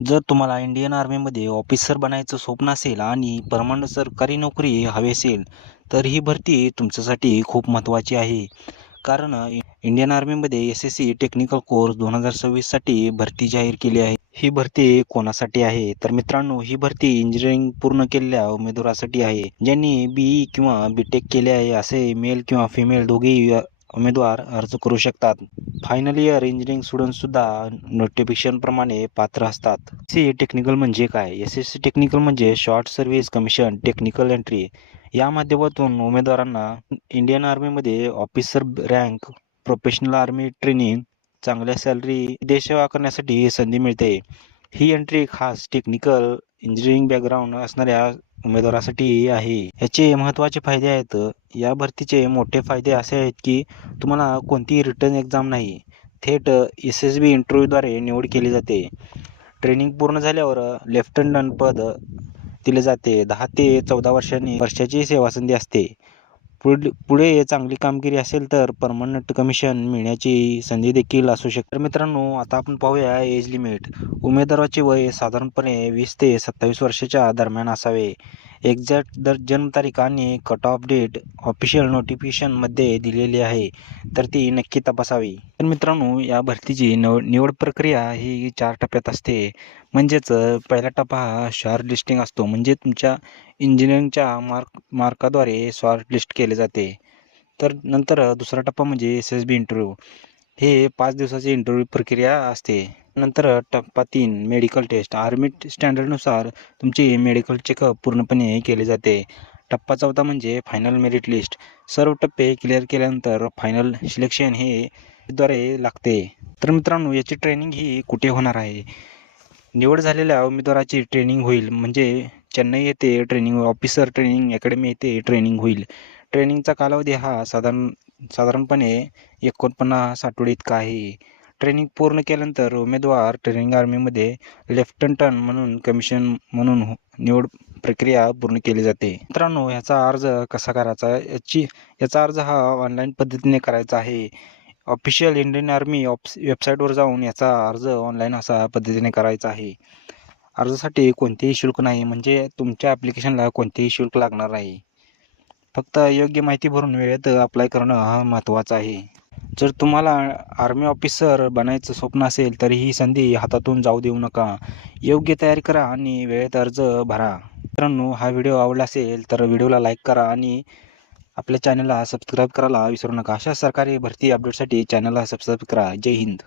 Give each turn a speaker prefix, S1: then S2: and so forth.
S1: जर तुम्हाला इंडियन आर्मीमध्ये ऑफिसर बनायचं स्वप्न असेल आणि परमनंट सरकारी नोकरी हवी असेल तर ही भरती तुमच्यासाठी खूप महत्त्वाची आहे. कारण Indian आर्मीमध्ये S S C technical course दोन हजार सव्वीससाठी भरती जाहीर केली आहे. ही भरती कोणासाठी आहे? तर मित्रांनो ही भरती इंजिनिअरिंग पूर्ण केलेल्या उमेदवारासाठी आहे. ज्यांनी बी ई किंवा बी टेक केले आहे असे मेल किंवा फिमेल दोघेही उमेदवार अर्ज करू शकतात. फायनल इयर इंजिनिअरिंग स्टुडंटसुद्धा नोटिफिकेशनप्रमाणे पात्र असतात. सी टेक्निकल म्हणजे काय? एस एस सी टेक्निकल म्हणजे short service commission technical entry या माध्यमातून उमेदवारांना Indian आर्मीमध्ये officer rank professional army training चांगल्या सॅलरी देशसेवा करण्यासाठी संधी मिळते. ही एंट्री खास टेक्निकल इंजिनिअरिंग बॅकग्राऊंड असणाऱ्या उमेदवारासाठी आहे. याचे महत्त्वाचे फायदे आहेत. या भरतीचे मोठे फायदे असे आहेत की तुम्हाला कोणतीही रिटर्न एक्झाम नाही. थेट एस एस बी इंटरव्ह्यूद्वारे निवड केली जाते. ट्रेनिंग पूर्ण झाल्यावर लेफ्टनंट पद दिले जाते. दहा ते चौदा वर्षांनी वर्षाची सेवा संधी असते. पुढ पुढे चांगली कामगिरी असेल तर परमनंट कमिशन मिळण्याची संधी देखील असू शकते. तर मित्रांनो आता आपण पाहूया एज लिमिट उमेदवाराचे वय साधारणपणे वीस ते सत्तावीस वर्षाच्या दरम्यान असावे. एक्झॅक्ट दर जन्मतारीख आणि कट ऑफ डेट ऑफिशियल नोटिफिकेशनमध्ये दिलेली आहे तर ती नक्की तपासावी. तर मित्रांनो या भरतीची नव निवड प्रक्रिया ही चार टप्प्यात असते. म्हणजेच पहिला टप्पा हा शॉर्ट लिस्टिंग असतो. म्हणजे तुमच्या इंजिनिअरिंगच्या मार्क मार्काद्वारे शॉर्ट लिस्ट केले जाते. तर नंतर दुसरा टप्पा म्हणजे एस एस बी इंटरव्ह्यू. हे पाच दिवसाची इंटरव्ह्यू प्रक्रिया असते. नंतर टप्पा तीन मेडिकल टेस्ट आर्मी स्टँडर्डनुसार तुमची मेडिकल चेकअप पूर्णपणे केले जाते. टप्पा चौथा म्हणजे फायनल मेरिट लिस्ट सर्व टप्पे क्लिअर केल्यानंतर फायनल सिलेक्शन हे द्वारे लागते. तर मित्रांनो याची ट्रेनिंग ही कुठे होणार आहे? निवड झालेल्या उमेदवाराची ट्रेनिंग होईल. म्हणजे चेन्नई येथे ट्रेनिंग ऑफिसर ट्रेनिंग अकॅडमी येथे ट्रेनिंग होईल. ट्रेनिंगचा कालावधी हा साधारण साधारणपणे एकोणपन्नास आठवडे इतका आहे. ट्रेनिंग पूर्ण केल्यानंतर उमेदवार ट्रेनिंग आर्मीमध्ये लेफ्टनटन म्हणून कमिशन म्हणून हो- निवड प्रक्रिया पूर्ण केली जाते. मित्रांनो ह्याचा अर्ज कसा करायचा? याची याचा अर्ज हा ऑनलाईन पद्धतीने करायचा आहे. ऑफिशियल इंडियन आर्मी ऑप्स वेबसाईटवर जाऊन याचा अर्ज ऑनलाईन असा पद्धतीने करायचा आहे. अर्जासाठी कोणतेही शुल्क नाही म्हणजे तुमच्या ॲप्लिकेशनला कोणतेही शुल्क लागणार नाही. फक्त योग्य माहिती भरून वेळेत अप्लाय करणं हा महत्त्वाचं आहे. जर तुम्हाला आर्मी ऑफिसर बनायचं स्वप्न असेल तर ही संधी हातातून जाऊ देऊ नका. योग्य तयारी करा आणि वेळेत अर्ज भरा. मित्रांनो हा व्हिडिओ आवडला असेल तर व्हिडिओला लाईक करा आणि आपल्या चॅनलला सबस्क्राईब करायला विसरू नका. अशा सरकारी भरती अपडेटसाठी चॅनलला सबस्क्राईब करा. जय हिंद.